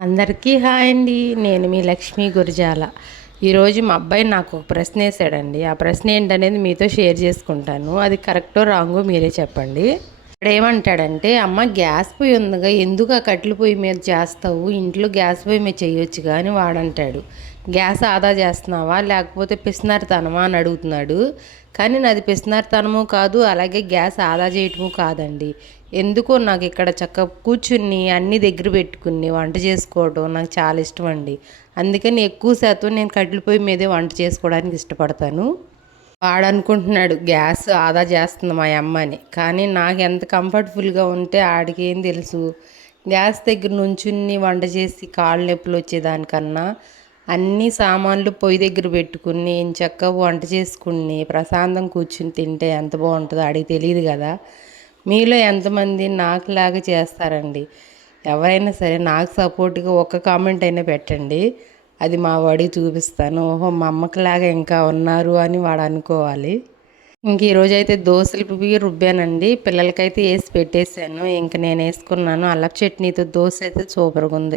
అందరికీ హాయ్ అండి. నేను మీ లక్ష్మీ గురజాల. ఈరోజు మా అబ్బాయి నాకు ఒక ప్రశ్న వేసాడండి. ఆ ప్రశ్న ఏంటనేది మీతో షేర్ చేసుకుంటాను. అది కరెక్టో రాంగో మీరే చెప్పండి. ఇక్కడ ఏమంటాడంటే, అమ్మ గ్యాస్ పొయ్యి ఉందిగా, ఎందుకు ఆ కట్టెల పొయ్యి మీద చేస్తావు, ఇంట్లో గ్యాస్ పొయ్యి మీద చేయొచ్చుగా అని వాడంటాడు. గ్యాస్ ఆదా చేస్తున్నావా లేకపోతే పిసినారితనమా అని అడుగుతున్నాడు. కానీ నాది పిసినారితనము కాదు, అలాగే గ్యాస్ ఆదా చేయటము కాదండి. ఎందుకో నాకు ఇక్కడ చక్కగా కూర్చుని అన్నీ దగ్గర పెట్టుకుని వంట చేసుకోవడం నాకు చాలా ఇష్టం అండి. అందుకని ఎక్కువ శాతం నేను కట్టెల పొయ్యి మీదే వంట చేసుకోవడానికి ఇష్టపడతాను. వాడనుకుంటున్నాడు గ్యాస్ ఆదా చేస్తుంది మా అమ్మ అని. కానీ నాకు ఎంత కంఫర్టబుల్గా ఉంటే ఆడికి ఏం తెలుసు. గ్యాస్ దగ్గర నుంచుని వంట చేసి కాళ్ళు నొప్పులు వచ్చేదానికన్నా అన్ని సామాన్లు పొయ్యి దగ్గర పెట్టుకుని చక్కగా వంట చేసుకుని ప్రశాంతం కూర్చుని తింటే ఎంత బాగుంటుందో ఆడికి తెలియదు కదా. మీలో ఎంతమంది నాకులాగా చేస్తారండి? ఎవరైనా సరే నాకు సపోర్ట్గా ఒక్క కామెంట్ అయినా పెట్టండి. అది మా వాడికి చూపిస్తాను. ఓహో, మా అమ్మకిలాగా ఇంకా ఉన్నారు అని వాడు అనుకోవాలి. ఇంక ఈరోజైతే దోశలు రుబ్బానండి. పిల్లలకైతే వేసి పెట్టేశాను. ఇంక నేను వేసుకున్నాను. అల్లపు చట్నీతో దోశ అయితే సూపర్గా ఉంది.